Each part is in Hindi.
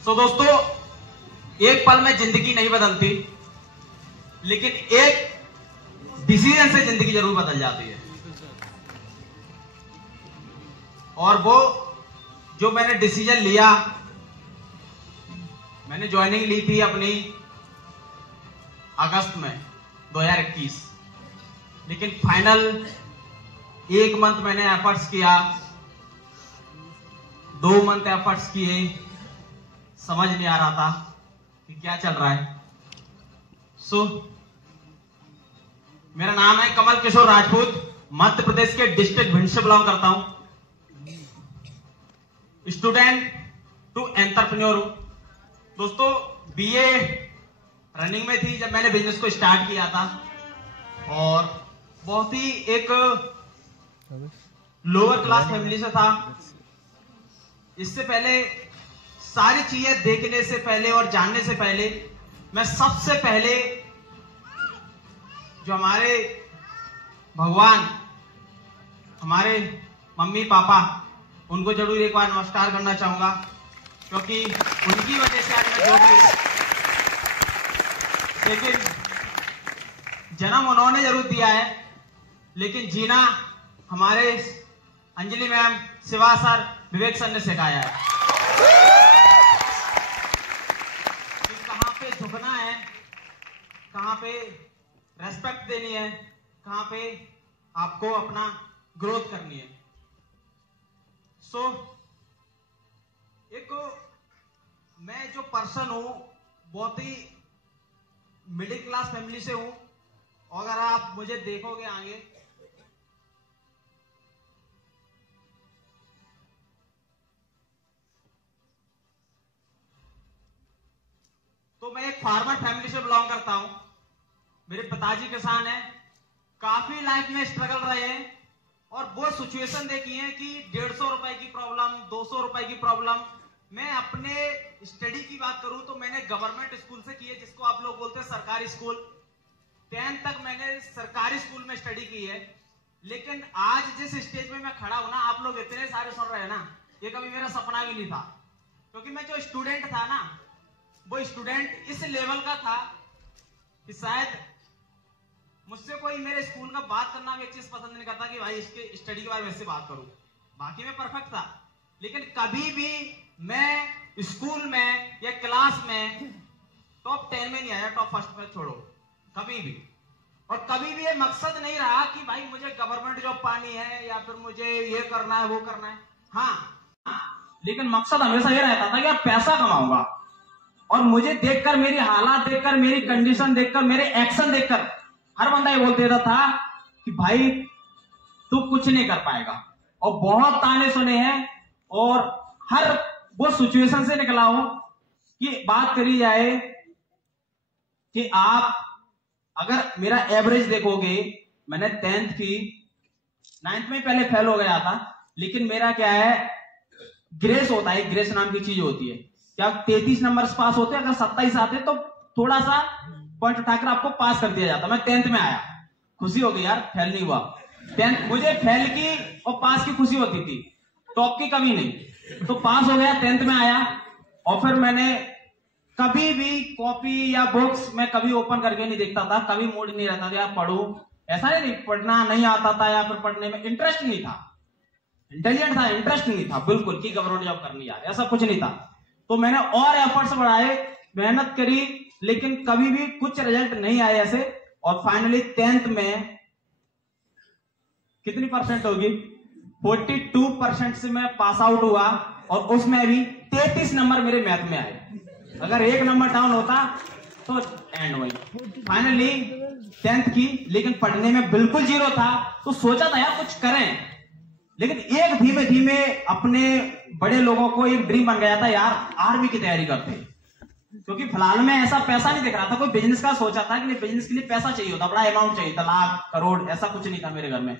तो दोस्तों, एक पल में जिंदगी नहीं बदलती, लेकिन एक डिसीजन से जिंदगी जरूर बदल जाती है। और वो जो मैंने डिसीजन लिया, मैंने ज्वाइनिंग ली थी अपनी अगस्त में 2021, लेकिन फाइनल 1 मंथ मैंने एफर्ट्स किया, 2 मंथ एफर्ट्स किए, समझ नहीं आ रहा था कि क्या चल रहा है। मेरा नाम है कमल किशोर राजपूत, मध्य प्रदेश के डिस्ट्रिक्ट भिंड से बिलोंग करता हूं, स्टूडेंट टू एंटरप्रेन्योर हूं। दोस्तों, बीए रनिंग में थी जब मैंने बिजनेस को स्टार्ट किया था, और बहुत ही एक लोअर क्लास फैमिली से था। इससे पहले सारी चीजें देखने से पहले और जानने से पहले मैं सबसे पहले जो हमारे भगवान, हमारे मम्मी पापा, उनको जरूर एक बार नमस्कार करना चाहूंगा, क्योंकि उनकी वजह से आज मैं जो भी हूं। लेकिन जन्म उन्होंने जरूर दिया है, लेकिन जीना हमारे अंजलि मैम, शिवा सर, विवेक सर ने सिखाया है कि कहां पे झुकना है, कहां पे रेस्पेक्ट देनी है, कहां पे आपको अपना ग्रोथ करनी है। एक मैं जो पर्सन हूं, बहुत ही मिडिल क्लास फैमिली से हूं, और अगर आप मुझे देखोगे आगे, तो मैं एक फार्मर फैमिली से बिलोंग करता हूं। मेरे पिताजी किसान हैं, काफी लाइफ में स्ट्रगल रहे हैं, और वो सिचुएशन देखी है कि 150 रुपए की प्रॉब्लम, 200 रुपए की प्रॉब्लम। मैं अपने स्टडी की बात करूं तो मैंने गवर्नमेंट स्कूल से की है, जिसको आप लोग बोलते हैं सरकारी स्कूल। 10th तक मैंने सरकारी स्कूल में स्टडी की है। लेकिन आज जिस स्टेज में मैं खड़ा हूं ना, आप लोग इतने सारे सुन रहे हैं ना, ये कभी मेरा सपना भी नहीं था, क्योंकि मैं जो स्टूडेंट था ना, वो स्टूडेंट इस लेवल का था कि शायद मुझसे कोई मेरे स्कूल का बात करना भी एक चीज पसंद नहीं करता कि भाई इसके स्टडी के बारे में ऐसे बात करूं। बाकी मैं परफेक्ट था, लेकिन कभी भी मैं स्कूल में या क्लास में टॉप 10 में नहीं आया, टॉप फर्स्ट में छोड़ो, कभी भी। और कभी भी ये मकसद नहीं रहा कि भाई मुझे गवर्नमेंट जॉब पानी है या फिर मुझे ये करना है, वो करना है। हाँ, लेकिन मकसद हमेशा ये रहता था कि आप पैसा कमाऊंगा, और मुझे देखकर, मेरी हालात देखकर, मेरी कंडीशन देखकर, मेरे एक्शन देखकर हर बंदा ये बोल देता था कि भाई तू कुछ नहीं कर पाएगा। और बहुत ताने सुने हैं, और हर वो सिचुएशन से निकला हूं कि बात करी जाए कि आप अगर मेरा एवरेज देखोगे, मैंने 10th की 9th में पहले फेल हो गया था, लेकिन मेरा क्या है, ग्रेस होता है, ग्रेस नाम की चीज होती है। क्या 33 नंबर पास होते हैं, अगर 27 आते तो थोड़ा सा पॉइंट उठाकर आपको पास कर दिया जाता। मैं 10th में आया, खुशी हो गई यार, फेल नहीं हुआ। 10th मुझे फेल की और पास की खुशी होती थी, टॉप की कभी नहीं। तो पास हो गया, 10th में आया, और फिर मैंने कभी भी कॉपी या बुक्स में कभी ओपन करके नहीं देखता था, कभी मूड नहीं रहता था यार पढ़ूं। ऐसा नहीं पढ़ना नहीं आता था, या फिर पढ़ने में इंटरेस्ट नहीं था। इंटेलिजेंट था, इंटरेस्ट नहीं था बिल्कुल कि गवर्नमेंट जॉब करनी यार, ऐसा कुछ नहीं था। तो मैंने और एफर्ट्स बढ़ाए, मेहनत करी, लेकिन कभी भी कुछ रिजल्ट नहीं आए ऐसे। और फाइनली 10th में कितनी परसेंट होगी, 42% से मैं पास आउट हुआ, और उसमें भी 33 नंबर मेरे मैथ में आए। अगर 1 नंबर डाउन होता तो एंड वही। फाइनली 10th की, लेकिन पढ़ने में बिल्कुल जीरो था। तो सोचा था यार कुछ करें, लेकिन एक धीमे धीमे अपने बड़े लोगों को एक ड्रीम बन गया था यार, आर्मी की तैयारी करते हैं। क्योंकि फिलहाल में ऐसा पैसा नहीं दिख रहा था, कोई बिजनेस का सोचा था कि बिजनेस के लिए पैसा चाहिए होता, बड़ा अमाउंट चाहिए था, लाख करोड़, ऐसा कुछ नहीं था मेरे घर में।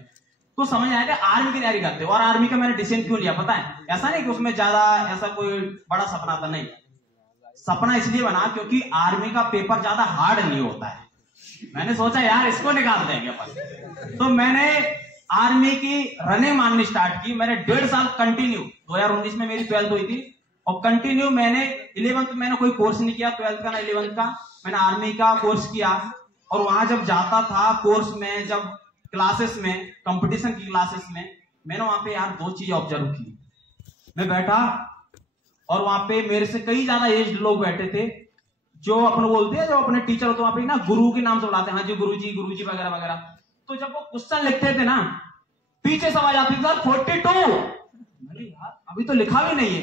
तो समझ आया कि आर्मी की तैयारी करते। और आर्मी का मैंने डिसीजन क्यों लिया पता है, ऐसा नहीं कि उसमें ज्यादा ऐसा कोई बड़ा सपना था, नहीं। सपना इसलिए बना क्योंकि आर्मी का पेपर ज्यादा हार्ड नहीं होता है। मैंने सोचा यार इसको निकाल देंगे अपन। तो मैंने आर्मी की रनिंग मारनी स्टार्ट की। मैंने 1.5 साल कंटिन्यू, 2019 में मेरी 12th हुई थी, और कंटिन्यू मैंने 11th मैंने कोई कोर्स नहीं किया, 12th का ना 11th का, मैंने आर्मी का कोर्स किया। और वहां जब जाता था कोर्स में, जब क्लासेस में, कंपटीशन की क्लासेस में, मैंने वहां पे यार 2 चीजें ऑब्जर्व की। मैं बैठा और वहां पे मेरे से कई ज्यादा एज्ड लोग बैठे थे, जो अपने बोलते हैं, जो अपने टीचर होते हैं वहां पे ना गुरु के नाम से बुलाते हैं, हाँ जी गुरु जी वगैरह वगैरह। तो जब वो क्वेश्चन लिखते थे ना, पीछे से आवाज आती थी, सर 42। अरे यार अभी तो लिखा भी नहीं है।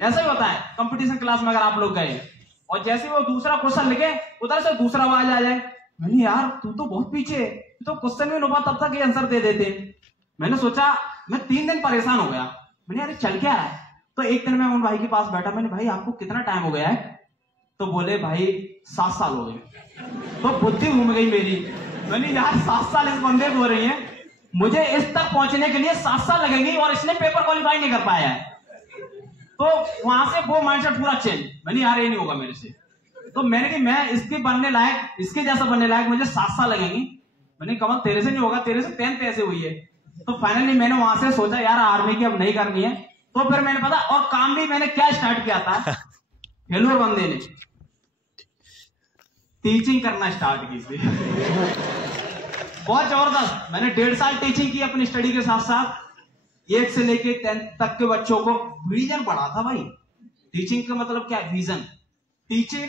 ऐसा ही होता है कंपटीशन क्लास में, अगर आप लोग गए और जैसे वो दूसरा क्वेश्चन लिखे, उधर से दूसरा आवाज आ जाए, मैंने यार तू तो बहुत पीछे है, तो क्वेश्चन भी नहीं तब तक ये आंसर दे देते। मैंने सोचा, मैं 3 दिन परेशान हो गया, मैंने यार चल क्या रहा है। तो एक दिन मैं उन भाई के पास बैठा, मैंने भाई आपको कितना टाइम हो गया है? तो बोले भाई 7 साल हो गए। तो बुद्धि घूम गई मेरी, मैंने यार 7 साल इस बंदे को हो रही है, मुझे इस तक पहुंचने के लिए 7 साल लगेंगे और इसने पेपर क्वालिफाई नहीं कर पाया है। तो वहां से वो माइंडसेट पूरा चेंज, मैंने यार ये नहीं होगा मेरे से। तो मैंने कि मैं इसके बनने लायक, इसके जैसा बनने लायक मुझे 7 साल लगेंगे। मैंने कमल तेरे से नहीं होगा, तेरे से 10th ऐसे हुई है। तो फाइनली मैंने वहां से सोचा यार आर्मी की अब नहीं करनी है। तो फिर मैंने पता, और काम भी मैंने क्या स्टार्ट किया था, हेलो बंदे ने टीचिंग करना स्टार्ट की थी। बहुत जबरदस्त। मैंने 1.5 साल टीचिंग की अपनी स्टडी के साथ साथ, 1 से लेके 10th तक के बच्चों को विजन पढ़ा था भाई। टीचिंग का मतलब क्या है? विजन। टीचिंग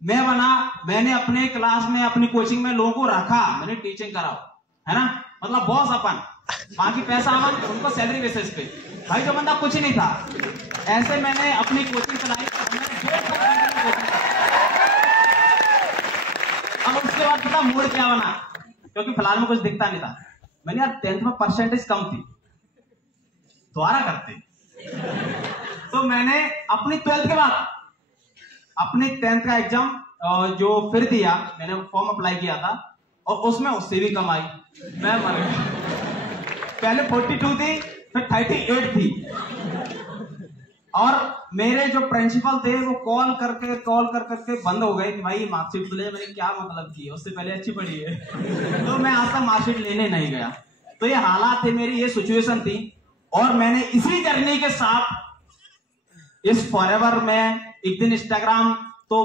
मैं बना, मैंने अपने क्लास में, अपनी कोचिंग में लोगों को रखा, मैंने टीचिंग कराओ, है ना, मतलब बॉस अपन, बाकी पैसा अपन उनको सैलरी बेसिस पे। भाई जो बंदा कुछ ही नहीं था, ऐसे मैंने अपनी कोचिंग चलाई। अब उसके बाद पता मूड क्या बना, क्योंकि फिलहाल में कुछ दिखता नहीं था। मैंने यार 10th में परसेंटेज कम थी, दोबारा करते। तो मैंने अपनी 12th के बाद अपनी 10th का एग्जाम जो फिर दिया, मैंने फॉर्म अप्लाई किया था और उसमें उससे भी कम आई, मैं मर गया। पहले 42 थी, फिर 38 थी। और मेरे जो प्रिंसिपल थे वो कॉल कर करके बंद हो गए कि भाई मार्कशीट ले। मैंने क्या मतलब की, उससे पहले अच्छी पढ़ी है। तो मैं आज तक मार्कशीट लेने नहीं गया। तो ये हालात थे मेरी, ये सिचुएशन थी। और मैंने इसी जर्नी के साथ इस फॉरएवर में एक दिन इंस्टाग्राम तो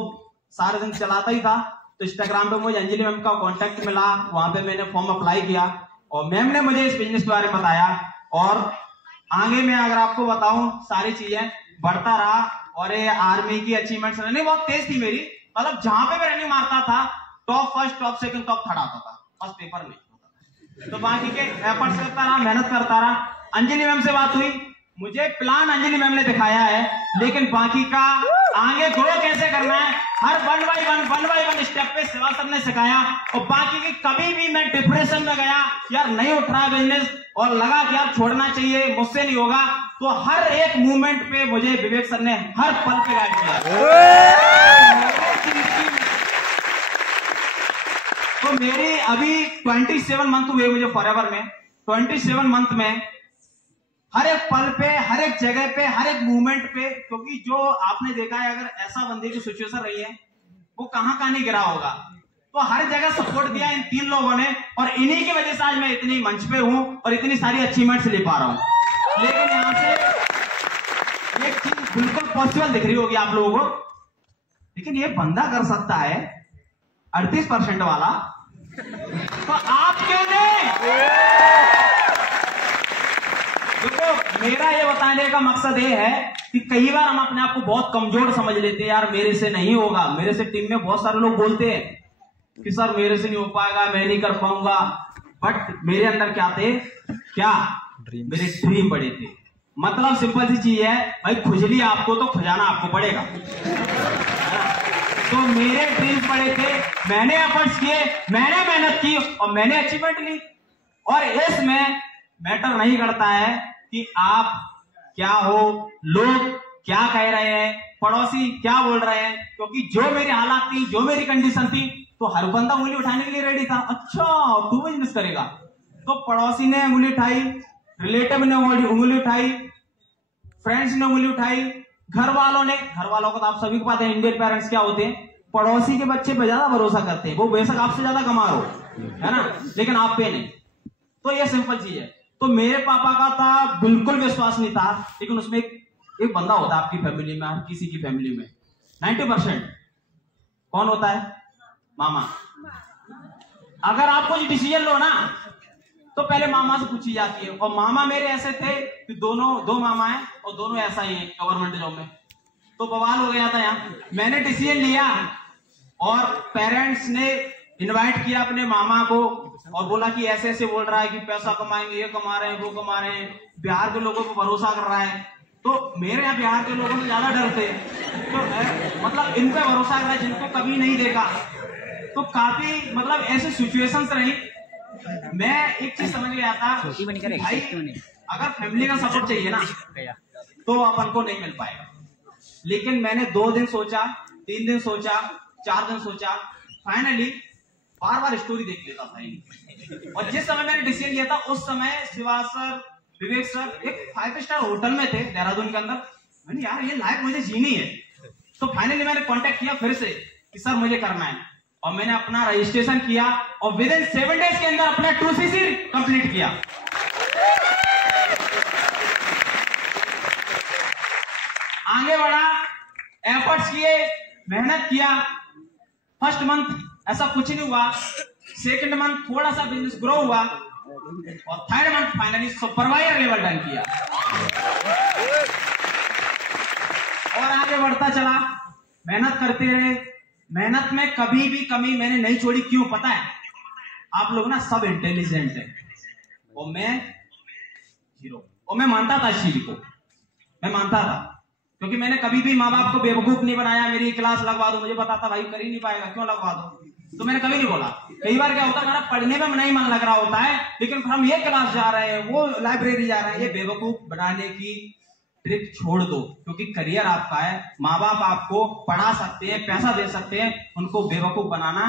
सारे दिन चलाता ही था, तो इंस्टाग्राम पे मुझे अंजलि मैम का कांटेक्ट मिला, वहां पे मैंने फॉर्म अप्लाई किया और मैम ने मुझे इस बिजनेस के बारे में बताया। और आगे मैं अगर आपको बताऊं, सारी चीजें बढ़ता रहा। और ये आर्मी की अचीवमेंट्स, रनिंग बहुत तेज थी मेरी, मतलब जहां पे मैं रनिंग मारता था top first, top second, top third आता था, बस पेपर नहीं होता। तो बाकी के एफर्ट्स करता रहा, मेहनत करता रहा। अंजलि मैम से बात हुई, मुझे प्लान अंजलि मैम ने दिखाया है, लेकिन बाकी का आगे ग्रो कैसे करना है, हर वन बाई वन स्टेप पे सेवा सर ने सिखाया। और बाकी की कभी भी मैं डिप्रेशन में गया, यार नहीं उठ रहा बिजनेस, और लगा कि यार छोड़ना चाहिए, मुझसे नहीं होगा, तो हर एक मूवमेंट पे मुझे विवेक सर ने हर पल पे गाइड किया। तो मेरी अभी 27 मंथ हुए मुझे फॉरएवर में। 27 मंथ में हर एक पल पे, हर एक जगह पे, हर एक मूवमेंट पे, क्योंकि जो आपने देखा है, अगर ऐसा बंदे की सिचुएशन रही है, वो कहां नहीं गिरा होगा। तो हर जगह सपोर्ट दिया इन 3 लोगों ने, और इन्हीं की वजह से आज मैं इतनी मंच पे हूं और इतनी सारी अचीवमेंट्स ले पा रहा हूं। लेकिन यहां से एक चीज बिल्कुल पॉसिबल दिख रही होगी आप लोगों को, लेकिन ये बंदा कर सकता है 38% वाला, तो आप क्यों नहीं? देखो, मेरा ये बताने का मकसद ये है कि कई बार हम अपने आप को बहुत कमजोर समझ लेते हैं, यार मेरे से नहीं होगा। मेरे से टीम में बहुत सारे लोग बोलते हैं कि सर मेरे से नहीं हो पाएगा, मैं नहीं कर पाऊंगा। बट मेरे अंदर क्या थे, क्या मेरे ड्रीम बड़े थे। मतलब सिंपल सी चीज है भाई, खुजली आपको तो खुजाना आपको पड़ेगा। तो मेरे ड्रीम्स बड़े थे, मैंने एफर्ट्स किए, मैंने मेहनत की और मैंने अचीवमेंट ली। और इसमें मैटर नहीं करता है कि आप क्या हो, लोग क्या कह रहे हैं, पड़ोसी क्या बोल रहे हैं, क्योंकि जो मेरी हालात थी, जो मेरी कंडीशन थी, तो हर बंदा उंगली उठाने के लिए रेडी था। अच्छा तू बिजनेस करेगा, तो पड़ोसी ने उंगली उठाई, रिलेटिव ने उंगली उठाई, फ्रेंड्स ने उंगली उठाई, घर वालों को तो आप सभी को पता है, इंडियन पेरेंट्स क्या होते हैं, पड़ोसी के बच्चे पे ज्यादा भरोसा करते हैं। वो बेशक आपसे ज्यादा कमा रहो, है ना, लेकिन आप पे नहीं। तो ये सिंपल चीज है। तो मेरे पापा का था बिल्कुल विश्वास नहीं था, लेकिन उसमें एक एक बंदा होता है आपकी फैमिली में, हर किसी की फैमिली में 90% कौन होता है? मामा। अगर आप कुछ डिसीजन लो ना तो पहले मामा से पूछी जाती है, और मामा मेरे ऐसे थे कि दो मामा है और दोनों ऐसा ही है गवर्नमेंट जॉब में, तो बवाल हो गया था यहाँ। मैंने डिसीजन लिया और पेरेंट्स ने इनवाइट किया अपने मामा को और बोला कि ऐसे ऐसे बोल रहा है कि पैसा कमाएंगे, ये कमा रहे हैं, वो कमा रहे हैं, बिहार के लोगों को भरोसा कर रहा है। तो मेरे यहाँ बिहार के लोगों से ज्यादा डरते, तो मतलब इन पे भरोसा कर रहा है जिनको कभी नहीं देखा। तो काफी मतलब ऐसे सिचुएशंस रही। मैं एक चीज समझ गया था भाई, अगर फैमिली का सपोर्ट चाहिए ना तो अपन को नहीं मिल पाएगा। लेकिन मैंने 2 दिन सोचा, 3 दिन सोचा, 4 दिन सोचा, फाइनली बार बार स्टोरी देख लेता था। और जिस समय मैंने डिसीजन लिया था उस समय शिवा सर, विवेक सर एक 5 स्टार होटल में थे देहरादून के अंदर। मैंने यार ये लाइफ मुझे जीनी है। तो फाइनली मैंने कांटेक्ट किया फिर से कि सर मुझे करना है, और मैंने अपना रजिस्ट्रेशन किया और विद इन 7 डेज के अंदर अपना 2cc कंप्लीट किया। आगे बढ़ा, एफर्ट्स किए, मेहनत किया। फर्स्ट मंथ ऐसा कुछ नहीं हुआ, सेकंड मंथ थोड़ा सा बिजनेस ग्रो हुआ, और third month finally supervisor level done किया और आगे बढ़ता चला। मेहनत करते रहे, मेहनत में कभी भी कमी मैंने नहीं छोड़ी। क्यों पता है? आप लोग ना सब इंटेलिजेंट है और मैं जीरो। और मैं मानता था इस चीज को, मैं मानता था, क्योंकि मैंने कभी भी माँ बाप को बेवकूफ नहीं बनाया। मेरी क्लास लगवा दो, मुझे पता था भाई कर ही नहीं पाएगा, क्यों लगवा दो, तो मैंने कभी नहीं बोला। कई बार क्या होता है, हमारा पढ़ने में नहीं मन लग रहा होता है, लेकिन हम ये क्लास जा रहे हैं, वो लाइब्रेरी जा रहे हैं। ये बेवकूफ बनाने की ट्रिक छोड़ दो, क्योंकि करियर आपका है। माँ बाप आपको पढ़ा सकते हैं, पैसा दे सकते हैं, उनको बेवकूफ बनाना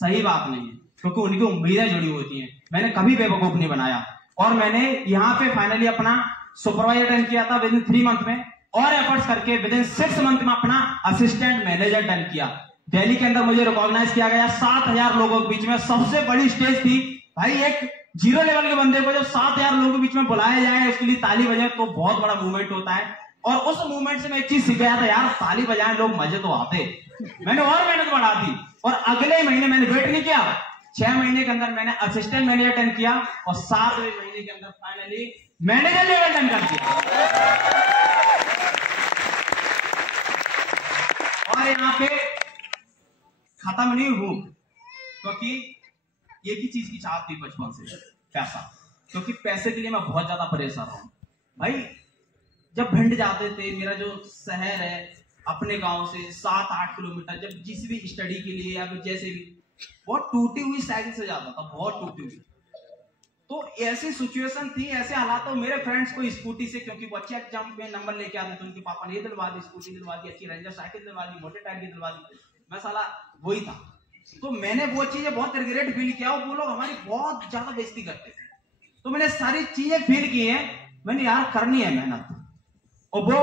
सही बात नहीं है, क्योंकि उनकी उम्मीदें जुड़ी होती हैं। मैंने कभी बेवकूफ नहीं बनाया, और मैंने यहाँ पे फाइनली अपना सुपरवाइजर डन किया था विद इन 3 मंथ में, और एफर्ट्स करके विद इन 6 मंथ में अपना असिस्टेंट मैनेजर डन किया। दिल्ली के अंदर मुझे रिकॉग्नाइज किया गया 7000 लोगों के बीच में। सबसे बड़ी स्टेज थी भाई, एक 0 लेवल के बंदे को जब 7000 लोगों के बीच में बुलाया जाए, उसके लिए ताली बजाए, तो बहुत बड़ा मूवमेंट होता है। और उस मूवमेंट से मैं एक चीज सीख गया था, यार ताली बजाए लोग, मजे तो आते। मैंने और मेहनत बढ़ा दी, और अगले महीने मैंने वेट नहीं किया, 6 महीने के अंदर मैंने असिस्टेंट मैनेजर डन किया, और 7वें महीने के अंदर फाइनली मैनेजर लेवल डन कर दिया। और यहाँ पे खत्म नहीं हूं, क्योंकि एक ही चीज की चाहत थी बचपन से, पैसा। क्योंकि पैसे के लिए मैं बहुत ज्यादा परेशान हूं भाई। जब भिंड जाते थे, मेरा जो शहर है अपने गांव से 7-8 किलोमीटर, जब जिस भी स्टडी के लिए या फिर जैसे भी, बहुत टूटी हुई साइकिल से जाता था, बहुत टूटी हुई। तो ऐसी सिचुएशन थी, ऐसे हालात। तो मेरे फ्रेंड्स को स्कूटी से, क्योंकि वो अच्छे एग्जाम में नंबर लेके आते थे, उनके पापा ने ये दिलवा दी, स्कूटी दिलवा दी, अच्छी रेंजर साइकिल दिलवा दी, मोटे टायर की दिलवा दी। मैं साला वही था। तो मैंने वो चीजें बहुत रिग्रेट फील किया, वो लोग हमारी बहुत ज्यादा बेइज्जती करते थे। तो मैंने सारी चीजें फील की हैं, मैंने यार करनी है मेहनत, और वो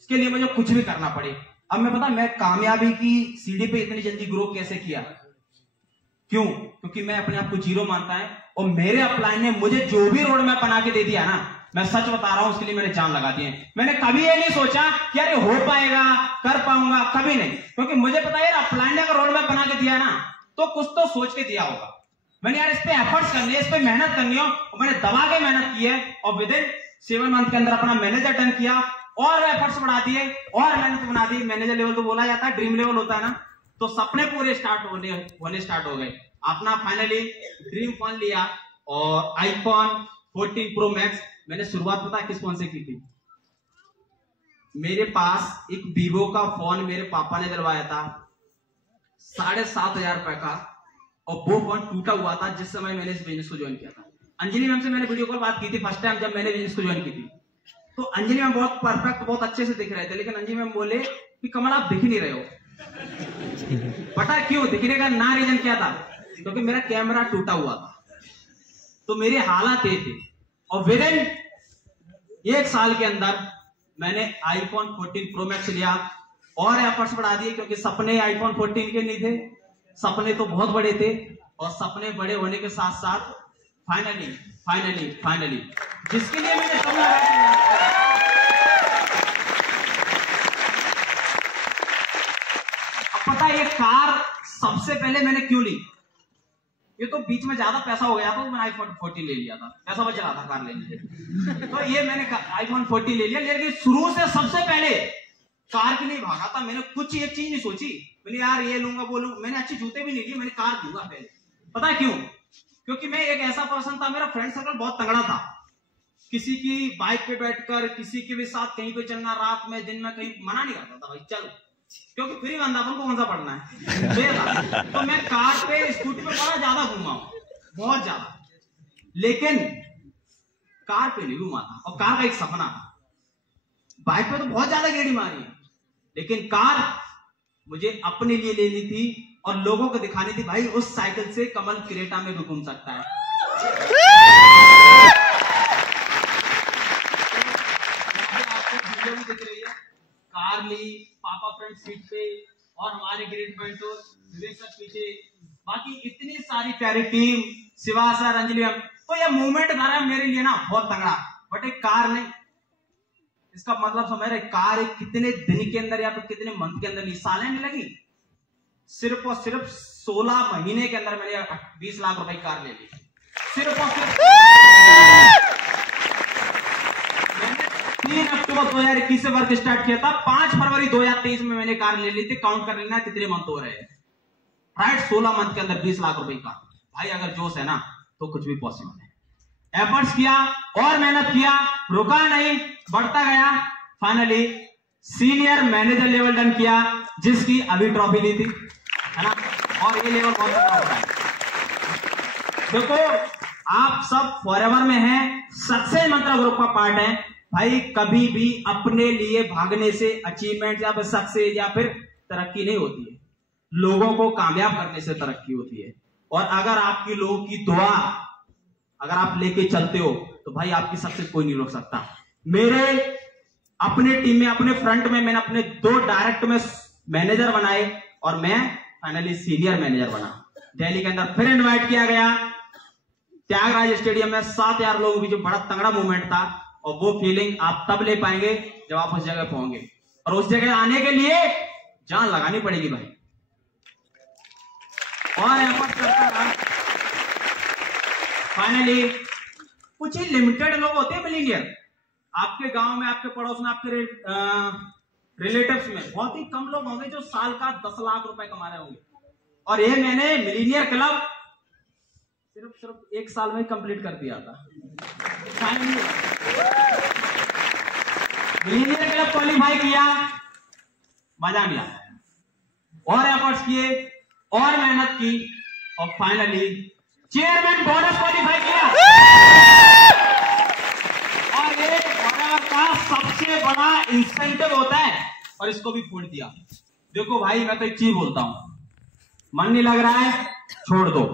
इसके लिए मुझे कुछ भी करना पड़े। अब मैं पता मैं कामयाबी की सीढ़ी पे इतनी जल्दी ग्रो कैसे किया? क्यों? क्योंकि मैं अपने आप को जीरो मानता है, और मेरे अपलाइन ने मुझे जो भी रोड मैप बना के दे दिया ना, मैं सच बता रहा हूं, उसके लिए मैंने जान लगा दी है। मैंने कभी ये नहीं सोचा कि अरे हो पाएगा, कर पाऊंगा, कभी नहीं। क्योंकि मुझे पता है यार, अपलाइन ने अगर रोड मैप बना के दिया ना, तो कुछ तो सोच के दिया होगा। मैंने यार इस पे एफर्ट्स करनी है, इस पे मेहनत करनी हो, और मैंने दबा के मेहनत की है, और विद इन 7 मंथ के अंदर अपना मैनेजर डन किया, और एफर्ट्स बढ़ा दिए, और मेहनत बना दी। मैनेजर लेवल तो बोला जाता है, ड्रीम लेवल होता है ना, तो सपने पूरे होने स्टार्ट हो गए। अपना फाइनली ड्रीम फोन लिया, और आईफोन 14 प्रो मैक्स। मैंने शुरुआत पता है किस फोन से की थी? मेरे पास एक वीवो का फोन मेरे पापा ने दिलवाया था 7,500 रुपए का, और वो फोन टूटा हुआ था जिस समय मैंने इस बिजनेस को ज्वाइन किया था। अंजलि मैम से मैंने वीडियो कॉल बात की थी फर्स्ट टाइम जब मैंने बिजनेस को ज्वाइन की थी। तो अंजलि मैम बहुत परफेक्ट, बहुत अच्छे से दिख रहे थे, लेकिन अंजलि मैम बोले कि कमल आप दिख नहीं रहे हो। पता क्यों दिखने का ना रीजन क्या था? क्योंकि मेरा कैमरा टूटा हुआ था। तो मेरे हालात ये थे, और विद इन 1 साल के अंदर मैंने आईफोन 14 प्रो मैक्स लिया, और एफर्ट्स बढ़ा दिए, क्योंकि सपने आईफोन 14 के नहीं थे, सपने तो बहुत बड़े थे। और सपने बड़े होने के साथ साथ फाइनली जिसके लिए मैंने पहले मैंने क्यों ली, ये तो बीच में ज्यादा पैसा हो गया था तो मैंने iPhone 14 ले लिया था, पैसा बच रहा था कार लेने के तो ये मैंने iPhone 14 ले लिया। लेकिन शुरू से सबसे पहले कार की नहीं भागा था, मैंने कुछ एक चीज नहीं सोची, मैंने यार ये लूंगा वो लूंगा, मैंने अच्छे जूते भी नहीं लिए, मैंने कार लूंगा पहले। पता है क्यों? क्योंकि मैं एक ऐसा पर्सन था, मेरा फ्रेंड सर्कल बहुत तगड़ा था, किसी की बाइक पे बैठकर किसी के भी साथ कहीं पे चलना, रात में दिन में कहीं मना नहीं करता था भाई चलो, क्योंकि फ्री बंदा अपन को कौन सा पढ़ना है तो मैं कार पे स्कूटी पे बड़ा ज्यादा घूमा हूं, बहुत ज्यादा, लेकिन कार पे नहीं घूमा था। और कार का एक सपना था, बाइक पे तो बहुत ज्यादा गेड़ी मारी है, लेकिन कार मुझे अपने लिए लेनी थी और लोगों को दिखानी थी भाई उस साइकिल से कमल क्रेटा में भी घूम सकता है। आपको वीडियो भी दिख रही है, कार ली, पापा फ्रंट सीट पे और हमारे ग्रेट मेंटोर विवेक सर पीछे, बाकी इतनी सारी प्यारी टीम, शिवा सर, अंजलि, तो ये मूवमेंट था रहा मेरे लिए ना बहुत तगड़ा। बट एक कार नहीं, इसका मतलब समझ रहे, कार एक कितने दिन के अंदर या फिर कितने मंथ के अंदर ली, सालें नहीं लगी, सिर्फ और सिर्फ 16 महीने के अंदर मैंने 20 लाख रुपए की कार ले ली, सिर्फ और सिर्फ। मैंने 3 अक्टूबर 2021 से वर्क स्टार्ट किया था, 5 फरवरी 2023 में मैंने कार ले ली थी। काउंट कर लेना कितने मंथ हो रहे हैं, राइट, 16 मंथ के अंदर 20 लाख रुपए की कार। भाई अगर जोश है ना तो कुछ भी पॉसिबल है। एफर्ट्स किया और मेहनत किया, रुका नहीं, बढ़ता गया, finally senior manager level done किया, जिसकी अभी ट्रॉफी ली थी, है ना, और ये लेवल बहुत अच्छा होता है। देखो आप सब फॉरएवर में हैं, सक्सेस मंत्र ग्रुप का पार्ट है भाई। कभी भी अपने लिए भागने से अचीवमेंट या फिर सक्सेस या फिर तरक्की नहीं होती है, लोगों को कामयाब करने से तरक्की होती है। और अगर आपकी लोगों की दुआ अगर आप लेके चलते हो तो भाई आपकी सक्सेस कोई नहीं रोक सकता। मेरे अपने टीम में, अपने फ्रंट में मैंने अपने 2 डायरेक्ट में मैनेजर बनाए और मैं फाइनली सीनियर मैनेजर बना। दिल्ली के अंदर फिर इनवाइट किया गया, त्यागराज स्टेडियम में 7000 लोगों की, जो बड़ा तगड़ा मूवमेंट था, और वो फीलिंग आप तब ले पाएंगे जब आप उस जगह पहुंचेंगे। और उस जगह आने के लिए जान लगानी पड़ेगी भाई, और एफर्ट करता रहा। फाइनली कुछ ही लिमिटेड लोग होते हैं मिलीनियर, आपके गांव में, आपके पड़ोस में, आपके रिलेटिव्स में बहुत ही कम लोग होंगे जो साल का 10 लाख रुपए कमा रहे होंगे। और ये मैंने मिलीनियर क्लब सिर्फ 1 साल में कंप्लीट कर दिया था। मिलीनियर क्लब क्वालिफाई किया, मजा नहीं आया, और एफर्ट्स किए और मेहनत की, और फाइनली चेयरमैन बोनस क्वालिफाई किया। और ये का सबसे बड़ा इंसेंटिव होता है, और इसको भी फोड़ दिया। देखो भाई मैं तो एक चीज बोलता हूं, मन नहीं लग रहा है छोड़ दो,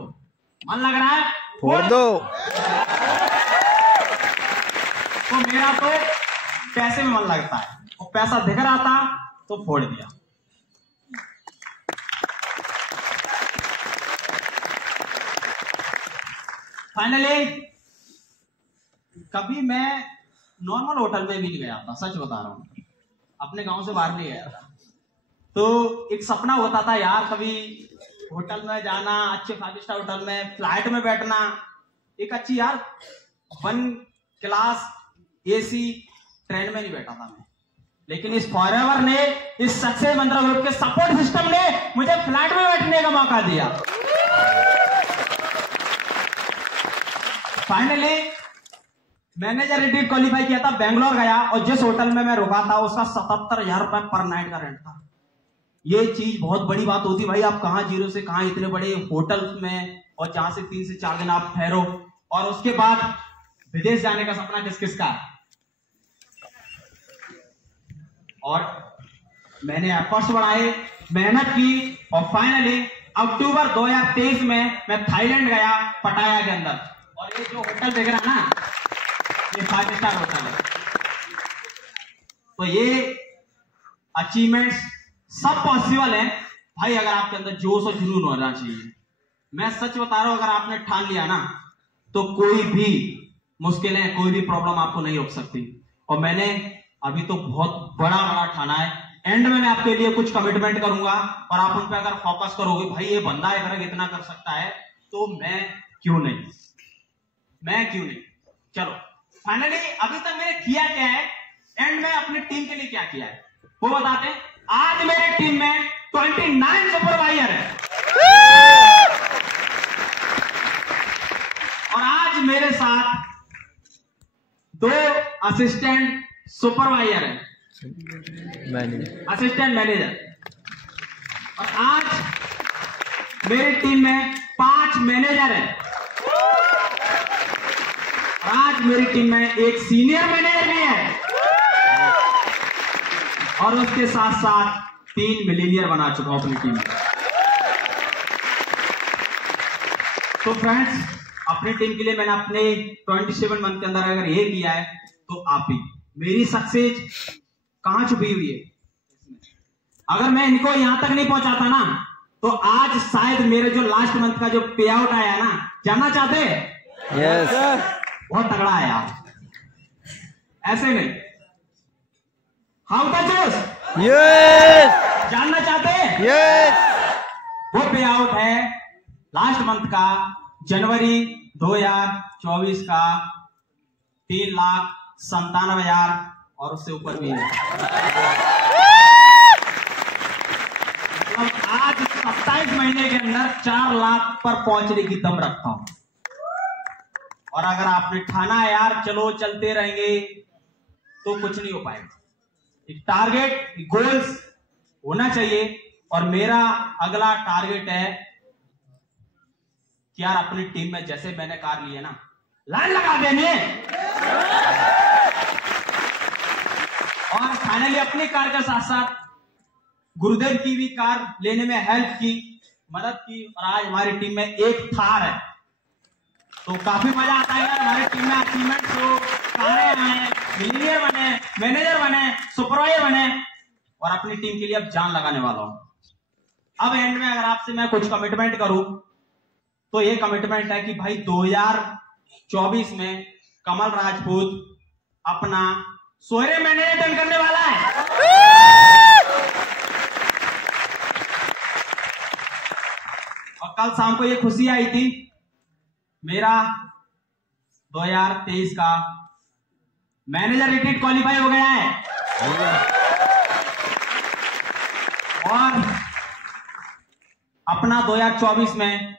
मन लग रहा है फोड़ दो। तो मेरा तो पैसे में मन लगता है, और पैसा दिख रहा था तो फोड़ दिया। फाइनली कभी मैं नॉर्मल होटल में भी नहीं गया था, सच बता रहा हूं, अपने गांव से बाहर नहीं गया था। तो एक सपना होता था यार, कभी होटल में जाना, अच्छे 5 स्टार होटल में, फ्लाइट में बैठना, एक अच्छी यार 1 क्लास एसी ट्रेन में नहीं बैठा था मैं। लेकिन इस फॉरएवर ने, इस सक्सेस मंत्र ग्रुप के सपोर्ट सिस्टम ने मुझे फ्लाइट में बैठने का मौका दिया। फाइनली मैनेजर रेटिंग क्वालिफाई किया था, बेंगलोर गया, और जिस होटल में मैं रुका था उसका 77,000 रुपए पर नाइट का रेंट था। ये चीज बहुत बड़ी बात होती भाई, आप कहां जीरो से कहां इतने बड़े होटल्स में, और जहां से 3 से 4 दिन आप ठहरो, और उसके बाद विदेश जाने का सपना किस किस का। और मैंने एफर्ट्स बढ़ाए, मेहनत की, और फाइनली अक्टूबर 2023 में मैं थाईलैंड गया, पटाया के अंदर। और ये जो होटल देख रहा है ना, ये 5 स्टार होटल है। तो ये अचीवमेंट्स सब पॉसिबल है भाई, अगर आपके अंदर जोश और जुनून होना चाहिए। मैं सच बता रहा हूं, अगर आपने ठान लिया ना तो कोई भी मुश्किलें, कोई भी प्रॉब्लम आपको नहीं रोक सकती। और मैंने अभी तो बहुत बड़ा ठाना है एंड में मैं आपके लिए कुछ कमिटमेंट करूंगा और आप उन पे अगर फोकस करोगे, भाई ये बंदा अगर इतना कर सकता है तो मैं क्यों नहीं, चलो फाइनली अभी तक मैंने किया क्या है, एंड में अपनी टीम के लिए क्या किया है वो बताते हैं। आज मेरी टीम में 29 सुपरवाइजर है और आज मेरे साथ 2 असिस्टेंट सुपरवाइजर है, असिस्टेंट मैनेजर, और आज मेरी टीम में 5 मैनेजर है, और आज मेरी टीम में एक सीनियर मैनेजर भी है, और उसके साथ साथ 3 मिलीनियर बना चुका हूं अपनी टीम में। तो फ्रेंड्स, अपनी टीम के लिए मैंने अपने 27 मंथ के अंदर अगर ये किया है तो आप ही, मेरी सक्सेस कहां छुपी हुई है। अगर मैं इनको यहां तक नहीं पहुंचाता ना तो आज शायद मेरे जो लास्ट मंथ का जो पे आउट आया ना, जानना चाहते हैं? यस। बहुत तगड़ा है यार, ऐसे नहीं, हाउ द जोश, यस। जानना चाहते हैं? यस। वो पे आउट है लास्ट मंथ का, जनवरी 2024 का 3,97,000 और उससे ऊपर भी है। मतलब आज 27 महीने के अंदर 4 लाख पर पहुंचने की दम रखता हूं। और अगर आपने ठाना है यार चलो चलते रहेंगे तो कुछ नहीं हो पाएगा। एक टारगेट, एक गोल्स होना चाहिए। और मेरा अगला टारगेट है कि यार अपनी टीम में जैसे मैंने कार ली है ना, लाइन लगा देने, और फाइनली अपनी कार के साथ साथ गुरुदेव की भी कार लेने में हेल्प की, मदद की, और आज हमारी टीम में एक थार है। तो काफी मजा आता है यार हमारी टीम में अचीवमेंट हो, कारें बने, मिलीनियर बने, मैनेजर बने, सुपरवाइजर बने, और अपनी टीम के लिए अब जान लगाने वाला हूं। अब एंड में अगर आपसे मैं कुछ कमिटमेंट करूं तो ये कमिटमेंट है कि भाई 2024 में कमल राजपूत अपना 100वें मैनेजर टर्न करने वाला है। और कल शाम को ये खुशी आई थी, मेरा 2023 का मैनेजर रिट्रीट क्वालिफाई हो गया है, और अपना 2024 में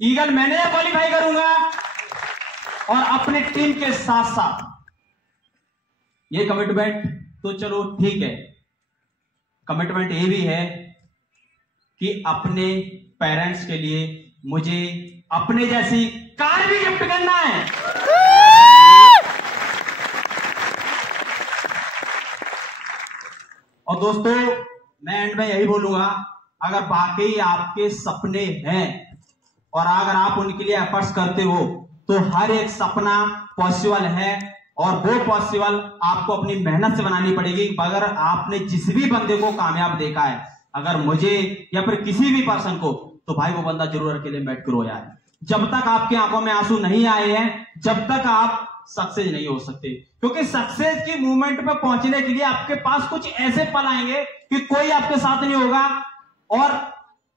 ईगल मैनेजर क्वालिफाई करूंगा। और अपनी टीम के साथ साथ ये कमिटमेंट तो चलो ठीक है, कमिटमेंट ये भी है कि अपने पेरेंट्स के लिए मुझे अपने जैसी कार भी गिफ्ट करना है। और दोस्तों, मैं एंड में यही बोलूंगा, अगर वाकई आपके सपने हैं और अगर आप उनके लिए एफर्ट्स करते हो तो हर एक सपना पॉसिबल है, और वो पॉसिबल आपको अपनी मेहनत से बनानी पड़ेगी। अगर आपने जिस भी बंदे को कामयाब देखा है, अगर मुझे या फिर किसी भी पर्सन को, तो भाई वो बंदा जरूर अकेले बैठ कर रोया है। जब तक आपकी आंखों में आंसू नहीं आए हैं, जब तक आप सक्सेस नहीं हो सकते। क्योंकि सक्सेस की मूवमेंट पर पहुंचने के लिए आपके पास कुछ ऐसे पल आएंगे कि कोई आपके साथ नहीं होगा और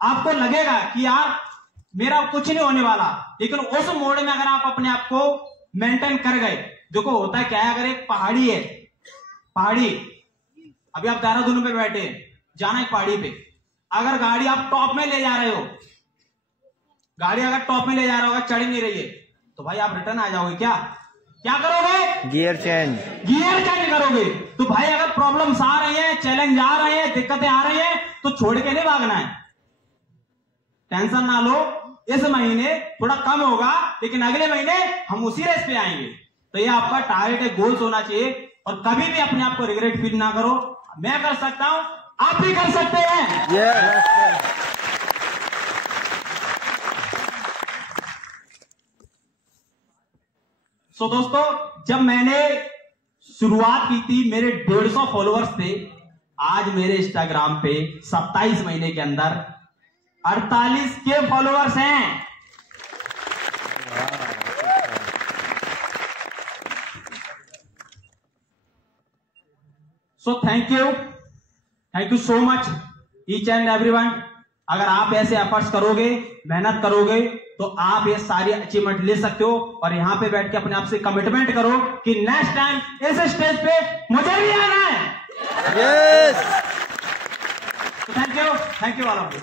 आपको लगेगा कि यार मेरा कुछ नहीं होने वाला। लेकिन उस मोड में अगर आप अपने आप को मेंटेन कर गए, देखो होता है क्या है, अगर एक पहाड़ी है, पहाड़ी, अभी आप देहरादून पे बैठे हैं, जाना है पहाड़ी पे, अगर गाड़ी आप टॉप में ले जा रहे हो, गाड़ी अगर टॉप में ले जा रहा होगा, चढ़ नहीं रही है, तो भाई आप रिटर्न आ जाओगे क्या करोगे? गियर चेंज करोगे। तो भाई अगर प्रॉब्लम्स आ रही हैं, चैलेंज आ रहे हैं, दिक्कतें आ रही हैं, तो छोड़ के नहीं भागना है। टेंशन ना लो, इस महीने थोड़ा कम होगा लेकिन अगले महीने हम उसी रेस पे आएंगे। तो ये आपका टारगेट है, गोल्स होना चाहिए। और कभी भी अपने आप को रिग्रेट फील ना करो, मैं कर सकता हूं, आप भी कर सकते हैं। सो दोस्तों, जब मैंने शुरुआत की थी, मेरे 150 फॉलोअर्स थे। आज मेरे इंस्टाग्राम पे 27 महीने के अंदर 48 के फॉलोअर्स हैं। So thank you. Thank you so much each and everyone. अगर आप ऐसे एफर्ट्स करोगे, मेहनत करोगे, तो आप ये सारी अचीवमेंट ले सकते हो। और यहाँ पे बैठ के अपने आप से कमिटमेंट करो कि नेक्स्ट टाइम इस स्टेज पे मुझे भी आना है। Yes. Thank you all of you.